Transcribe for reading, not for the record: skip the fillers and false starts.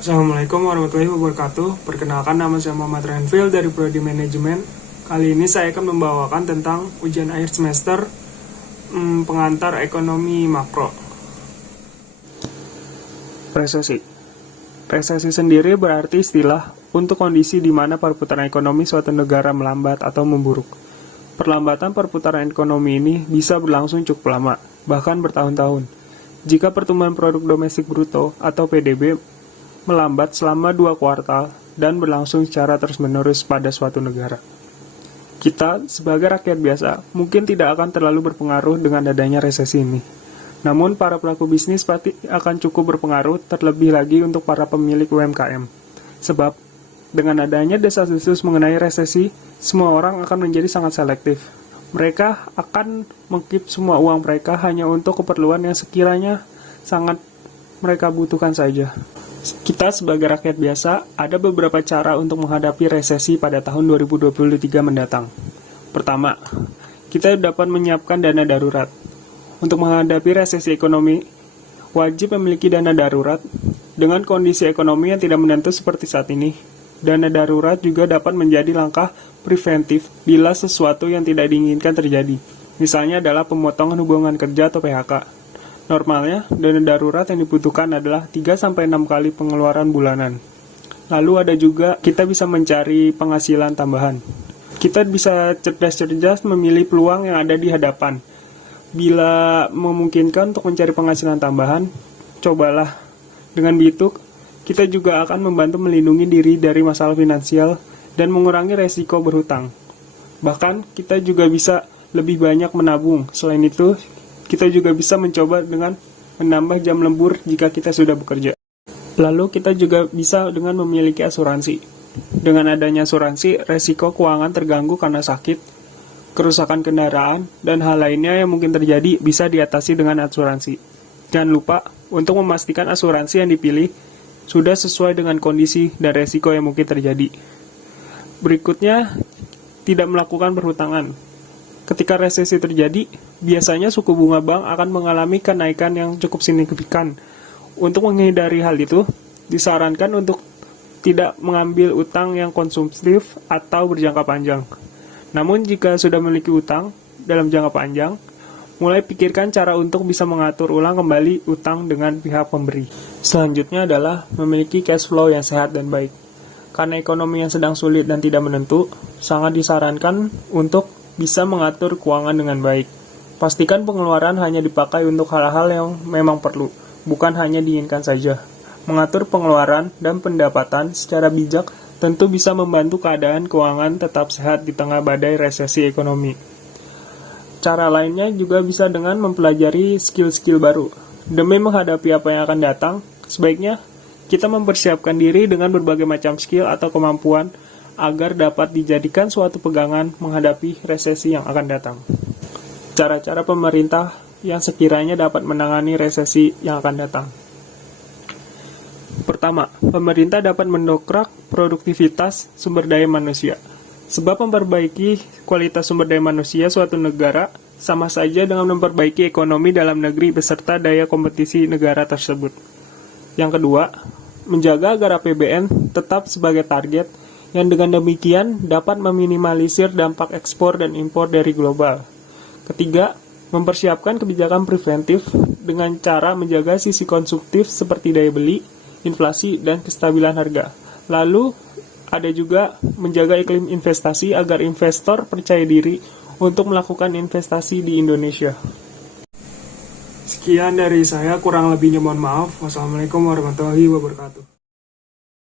Assalamualaikum warahmatullahi wabarakatuh. Perkenalkan, nama saya Muhammad Renfield dari Prodi Manajemen. Kali ini saya akan membawakan tentang ujian akhir semester pengantar ekonomi makro. Resesi. Resesi sendiri berarti istilah untuk kondisi di mana perputaran ekonomi suatu negara melambat atau memburuk. Perlambatan perputaran ekonomi ini bisa berlangsung cukup lama, bahkan bertahun-tahun. Jika pertumbuhan produk domestik bruto atau PDB melambat selama 2 kuartal dan berlangsung secara terus-menerus pada suatu negara. Kita, sebagai rakyat biasa, mungkin tidak akan terlalu berpengaruh dengan adanya resesi ini. Namun, para pelaku bisnis pasti akan cukup berpengaruh, terlebih lagi untuk para pemilik UMKM. Sebab, dengan adanya desas-desus mengenai resesi, semua orang akan menjadi sangat selektif. Mereka akan mengkeep semua uang mereka hanya untuk keperluan yang sekiranya sangat mereka butuhkan saja. Kita sebagai rakyat biasa, ada beberapa cara untuk menghadapi resesi pada tahun 2023 mendatang. Pertama, kita dapat menyiapkan dana darurat. Untuk menghadapi resesi ekonomi, wajib memiliki dana darurat. Dengan kondisi ekonomi yang tidak menentu seperti saat ini, dana darurat juga dapat menjadi langkah preventif bila sesuatu yang tidak diinginkan terjadi. Misalnya adalah pemotongan hubungan kerja atau PHK. Normalnya, dana darurat yang dibutuhkan adalah 3-6 kali pengeluaran bulanan. Lalu ada juga, kita bisa mencari penghasilan tambahan. Kita bisa cerdas-cerdas memilih peluang yang ada di hadapan. Bila memungkinkan untuk mencari penghasilan tambahan, cobalah. Dengan begitu, kita juga akan membantu melindungi diri dari masalah finansial dan mengurangi resiko berhutang. Bahkan, kita juga bisa lebih banyak menabung. Selain itu, kita juga bisa mencoba dengan menambah jam lembur jika kita sudah bekerja. Lalu kita juga bisa dengan memiliki asuransi. Dengan adanya asuransi, resiko keuangan terganggu karena sakit, kerusakan kendaraan, dan hal lainnya yang mungkin terjadi bisa diatasi dengan asuransi. Jangan lupa untuk memastikan asuransi yang dipilih sudah sesuai dengan kondisi dan resiko yang mungkin terjadi. Berikutnya, tidak melakukan perhutangan. Ketika resesi terjadi, biasanya suku bunga bank akan mengalami kenaikan yang cukup signifikan. Untuk menghindari hal itu, disarankan untuk tidak mengambil utang yang konsumtif atau berjangka panjang. Namun jika sudah memiliki utang dalam jangka panjang, mulai pikirkan cara untuk bisa mengatur ulang kembali utang dengan pihak pemberi. Selanjutnya adalah memiliki cash flow yang sehat dan baik. Karena ekonomi yang sedang sulit dan tidak menentu, sangat disarankan untuk bisa mengatur keuangan dengan baik. Pastikan pengeluaran hanya dipakai untuk hal-hal yang memang perlu, bukan hanya diinginkan saja. Mengatur pengeluaran dan pendapatan secara bijak tentu bisa membantu keadaan keuangan tetap sehat di tengah badai resesi ekonomi. Cara lainnya juga bisa dengan mempelajari skill-skill baru. Demi menghadapi apa yang akan datang, sebaiknya kita mempersiapkan diri dengan berbagai macam skill atau kemampuan agar dapat dijadikan suatu pegangan menghadapi resesi yang akan datang. Cara-cara pemerintah yang sekiranya dapat menangani resesi yang akan datang. Pertama, pemerintah dapat mendongkrak produktivitas sumber daya manusia. Sebab memperbaiki kualitas sumber daya manusia suatu negara sama saja dengan memperbaiki ekonomi dalam negeri beserta daya kompetisi negara tersebut. Yang kedua, menjaga agar APBN tetap sebagai target yang dengan demikian dapat meminimalisir dampak ekspor dan impor dari global. Ketiga, mempersiapkan kebijakan preventif dengan cara menjaga sisi konsumtif seperti daya beli, inflasi, dan kestabilan harga. Lalu, ada juga menjaga iklim investasi agar investor percaya diri untuk melakukan investasi di Indonesia. Sekian dari saya, kurang lebihnya mohon maaf. Wassalamualaikum warahmatullahi wabarakatuh.